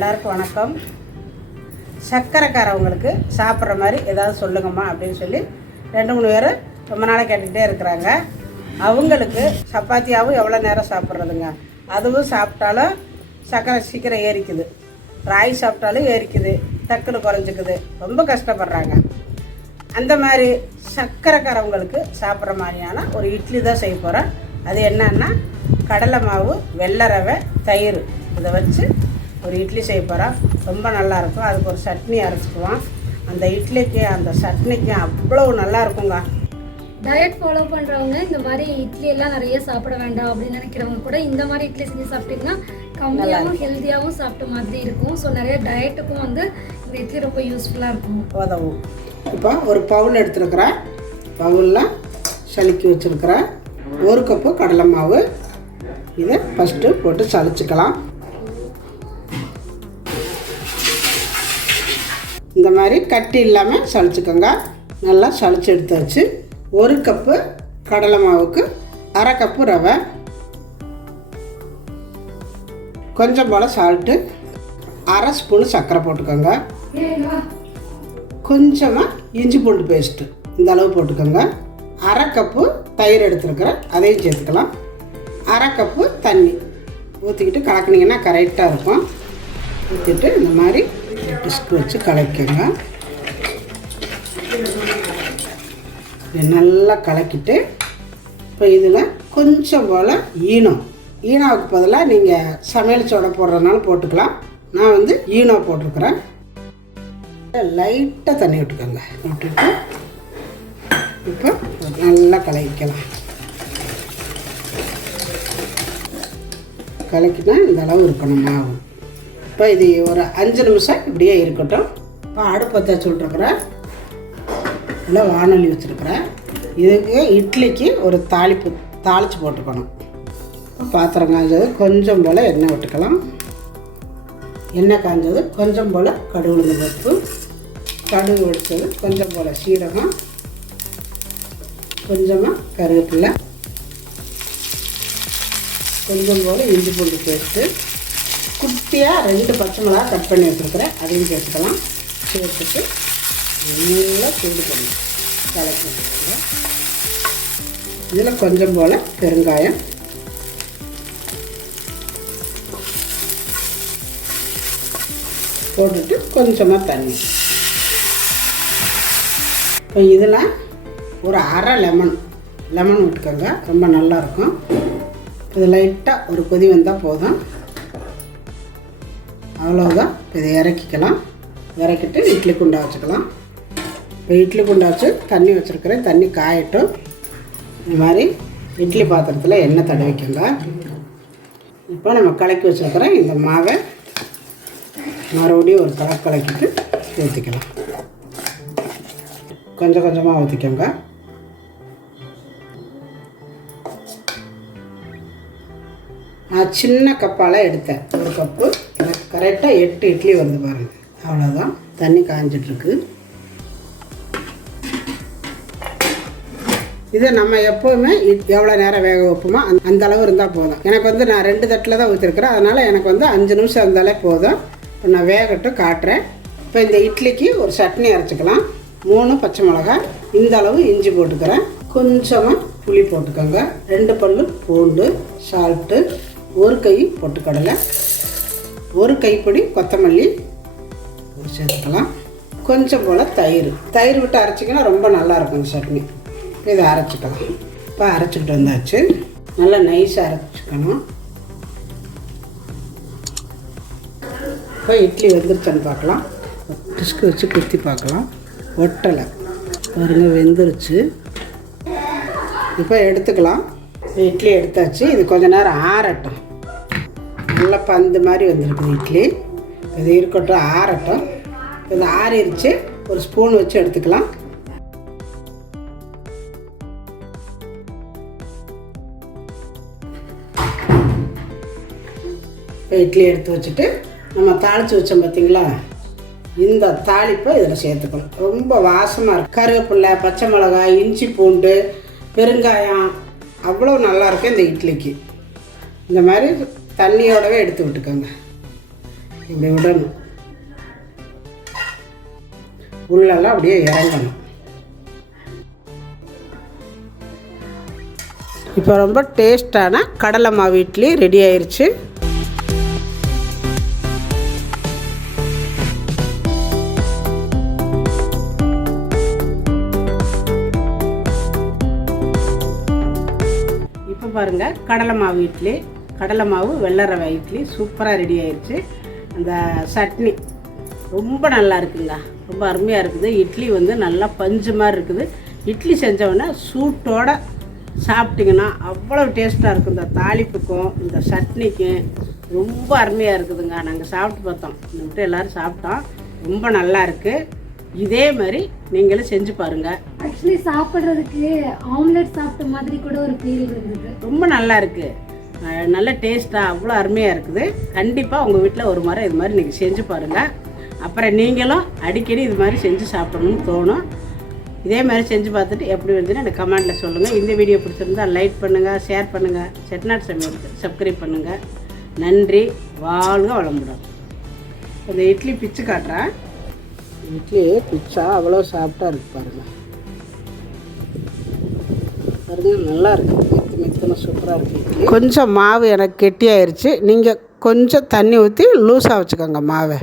எல்லாருக்கும் வணக்கம். சக்கரைக்காரவங்களுக்கு சாப்பிட்ற மாதிரி ஏதாவது சொல்லுங்கம்மா அப்படின்னு சொல்லி 2-3 பேர் ரொம்ப நாளாக கேட்டுக்கிட்டே இருக்கிறாங்க. அவங்களுக்கு சப்பாத்தியாகவும் எவ்வளோ நேரம் சாப்பிட்றதுங்க, அதுவும் சாப்பிட்டாலும் சக்கரை சீக்கிரம் ஏறிக்குது, ராகி சாப்பிட்டாலும் ஏறிக்குது, டக்குன்னு குறைஞ்சிக்குது, ரொம்ப கஷ்டப்படுறாங்க. அந்த மாதிரி சக்கரைக்காரவங்களுக்கு சாப்பிட்ற மாதிரியான ஒரு இட்லி தான் செய்ய போகிறேன். அது என்னன்னா கடலை மாவு, வெள்ளை ரவை, தயிர் இதை வச்சு ஒரு இட்லி செய்ய போகிறோம். ரொம்ப நல்லாயிருக்கும். அதுக்கு ஒரு சட்னி அரைச்சிக்குவோம். அந்த இட்லிக்கு அந்த சட்னிக்கு அவ்வளோ நல்லா இருக்குங்க. டயட் ஃபாலோ பண்ணுறவங்க இந்த மாதிரி இட்லி எல்லாம் நிறைய சாப்பிட வேண்டாம் அப்படின்னு நினைக்கிறவங்க கூட இந்த மாதிரி இட்லி செஞ்சு சாப்பிட்டிங்கன்னா கம்மியாகவும் ஹெல்த்தியாகவும் சாப்பிட்ட மாதிரி இருக்கும். ஸோ நிறைய டயட்டுக்கும் வந்து இந்த இட்லி ரொம்ப யூஸ்ஃபுல்லாக இருக்கும், உதவும். இப்போ ஒரு பவுல் எடுத்துருக்குறேன். பவுலில் சலிக்கி வச்சுருக்கிறேன் 1 கப்பு கடலை மாவு. இதை ஃபஸ்ட்டு போட்டு சலிச்சுக்கலாம். இந்த மாதிரி கட்டி இல்லாமல் சலிச்சுக்கோங்க. நல்லா சலிச்சு எடுத்தாச்சு. 1 கப்பு கடலை மாவுக்கு 1/2 கப்பு ரவை, கொஞ்சம் போல் சால்ட்டு, 1/2 ஸ்பூன் சர்க்கரை போட்டுக்கோங்க. கொஞ்சமாக இஞ்சி பூண்டு பேஸ்ட்டு இந்த அளவு போட்டுக்கோங்க. 1/2 கப்பு தயிர் எடுத்துருக்கிறேன், அதையும் சேர்த்துக்கலாம். 1/2 கப்பு தண்ணி ஊற்றிக்கிட்டு கலக்குனிங்கன்னா கரெக்டாக இருக்கும். ஊற்றிட்டு இந்த மாதிரி டிஸ்க் வச்சு கலக்கிங்க. நல்லா கலக்கிட்டு இப்போ இதில் கொஞ்சம் போல் ஈனோவுக்கு பதிலாக நீங்கள் சமையல் சோடை போடுறதுனால போட்டுக்கலாம். நான் வந்து ஈனோ போட்டிருக்கிறேன். லைட்டாக தண்ணி விட்டுக்கோங்க. விட்டுட்டு இப்போ நல்லா கலக்கிக்கலாம். கலக்கினா இந்த அளவு இருக்கணும் மாவு. இப்போ இது ஒரு 5 நிமிஷம் இப்படியே இருக்கட்டும். இப்போ அடுப்பு பற்ற வச்சுட்ருக்குறேன். இல்லை வானொலி வச்சுருக்குறேன். இதுக்கு இட்லிக்கு ஒரு தாளித்து போட்டுக்கணும். பாத்திரம் காய்ஞ்சது கொஞ்சம் போல் எண்ணெய் விட்டுக்கலாம். எண்ணெய் காய்ஞ்சது கொஞ்சம் போல் கடுகு உளுந்து பருப்பு, கடுகு வெடிச்சது கொஞ்சம் போல் சீரகம், கொஞ்சமாக கருவேப்பிலை, கொஞ்சம் போல் இஞ்சி பூண்டு பேஸ்ட்டு, குட்டியாக 2 பச்சை மிளகா கட் பண்ணி வச்சுருக்கிறேன், அதையும் சேர்த்துக்கலாம். சேர்த்துட்டு நல்லா சூடு பண்ணி கலக்கி வச்சுக்கோங்க. இதில் கொஞ்சம் போல் பெருங்காயம், போட்டுட்டு கொஞ்சமாக தண்ணி. இப்போ இதில் ஒரு 1/2 லெமன் விட்டுக்கோங்க, ரொம்ப நல்லாயிருக்கும். இது லைட்டாக ஒரு கொதி வந்தால் போதும், அவ்வளோதான். இதை இறக்கிக்கலாம். இறக்கிட்டு இட்லி குண்டா வச்சுக்கலாம். இப்போ இட்லி குண்டா வச்சு தண்ணி வச்சுருக்கிறேன். தண்ணி காயட்டும். இந்த மாதிரி இட்லி பாத்திரத்தில் எண்ணெய் தடவிக்கோங்க. இப்போ நம்ம கலக்கி வச்சுருக்கிறேன் இந்த மாவை மறுபடியும் ஒரு கலக்கிட்டு ஊற்றிக்கலாம். கொஞ்சம் கொஞ்சமாக ஊற்றிக்கோங்க. நான் சின்ன கப்பால் எடுத்தேன். 1 கப்பு கரெக்டாக 8 இட்லி வருது பாருங்கள். அவ்வளோதான். தண்ணி காய்ஞ்சிட்ருக்கு. இதை நம்ம எப்போவுமே எவ்வளோ நேரம் வேக வைப்போமோ அந்த அளவு இருந்தால் போதும். எனக்கு வந்து நான் 2 தட்டில் தான் ஊற்றிருக்கிறேன். அதனால் எனக்கு வந்து 5 நிமிஷம் இருந்தாலே போதும். இப்போ நான் வேகட்டும் காட்டுறேன். இப்போ இந்த இட்லிக்கு ஒரு சட்னி அரைச்சிக்கலாம். 3 பச்சை மிளகாய், இந்த அளவு இஞ்சி போட்டுக்கிறேன், கொஞ்சமாக புளி போட்டுக்கோங்க, 2 பல்லு பூண்டு, சால்ட்டு, 1 கை பொட்டுக்கடலை, 1 கைப்பிடி கொத்தமல்லி சேர்த்துக்கலாம். கொஞ்சம் போல் தயிர் விட்டு அரைச்சிங்கன்னா ரொம்ப நல்லாயிருக்கும் இந்த சட்னி. இதை அரைச்சிக்கலாம். இப்போ அரைச்சிக்கிட்டு வந்தாச்சு. நல்லா நைஸாக அரைச்சிக்கணும். இப்போ இட்லி வெந்துருச்சான்னு பார்க்கலாம். டிஸ்க்கு வச்சு குத்தி பார்க்கலாம். ஒட்டலை பாருங்க, வெந்துருச்சு. இப்போ எடுத்துக்கலாம். இட்லி எடுத்தாச்சு. இது கொஞ்சம் நேரம் ஆறட்டும். நல்லா பந்து மாதிரி வந்துருக்குது இட்லி. இது இருக்கட்டும், ஆறட்டும். இது ஆறிடுச்சு. ஒரு ஸ்பூன் வச்சு எடுத்துக்கலாம். இப்போ இட்லி எடுத்து வச்சுட்டு நம்ம தாளித்து வச்சோம் பார்த்திங்களா, இந்த தாளிப்பை இதில் சேர்த்துக்கணும். ரொம்ப வாசமாக இருக்கும். கருவேப்பிலை, பச்சை மிளகாய், இஞ்சி பூண்டு, பெருங்காயம், அவ்வளோ நல்லாயிருக்கும் இந்த இட்லிக்கு. இந்த மாதிரி தண்ணியோடவே எடுத்து விட்டுக்கோங்க. இப்படி விடணும், உள்ளெல்லாம் அப்படியே இறங்கணும். இப்போ ரொம்ப டேஸ்டான கடலை மாவு இட்லி ரெடி ஆயிடுச்சு. இப்போ பாருங்கள், கடலை மாவு இட்லி, கடலை மாவு வெள்ளை ரவை இட்லி சூப்பராக ரெடி ஆயிடுச்சு. அந்த சட்னி ரொம்ப நல்லா இருக்குங்க, ரொம்ப அருமையாக இருக்குது. இட்லி வந்து நல்லா பஞ்சு மாதிரி இருக்குது. இட்லி செஞ்சவொடனே சூட்டோடு சாப்பிட்டிங்கன்னா அவ்வளோ டேஸ்ட்டாக இருக்கும். இந்த தாளிப்புக்கும் இந்த சட்னிக்கும் ரொம்ப அருமையாக இருக்குதுங்க. நாங்கள் சாப்பிட்டு பார்த்தோம், விட்டு எல்லோரும் சாப்பிட்டோம், ரொம்ப நல்லா இருக்குது. இதே மாதிரி நீங்களும் செஞ்சு பாருங்கள். ஆக்சுவலி சாப்பிட்றதுக்கு ஆம்லெட் சாப்பிட்ட மாதிரி கூட ஒரு ஃபீல் இருக்குது. ரொம்ப நல்லா இருக்குது, நல்ல டேஸ்ட்டாக அவ்வளோ அருமையாக இருக்குது. கண்டிப்பாக உங்கள் வீட்டில் ஒரு முறை இது மாதிரி நீங்கள் செஞ்சு பாருங்கள். அப்புறம் நீங்களும் அடிக்கடி இது மாதிரி செஞ்சு சாப்பிடணும்னு தோணும். இதே மாதிரி செஞ்சு பார்த்துட்டு எப்படி வந்துன்னு எனக்கு கமெண்ட்டில் சொல்லுங்கள். இந்த வீடியோ பிடிச்சிருந்தால் லைக் பண்ணுங்கள், ஷேர் பண்ணுங்கள், செட்டிநாடு சமையலுக்கு சப்ஸ்கிரைப் பண்ணுங்கள். நன்றி, வாழ்க வளமுடன். இந்த இட்லி பிச்சு காட்டுறேன். இட்லி பிச்சா அவ்வளோ சாஃப்டாக இருக்குது பாருங்கள். பாருங்கள், நல்லா இருக்குது, மெத்தனை சூப்பராக இருக்குது. கொஞ்சம் மாவு எனக்கு கெட்டியாயிருச்சு. நீங்கள் கொஞ்சம் தண்ணி ஊற்றி லூஸாக வச்சுக்கோங்க மாவை.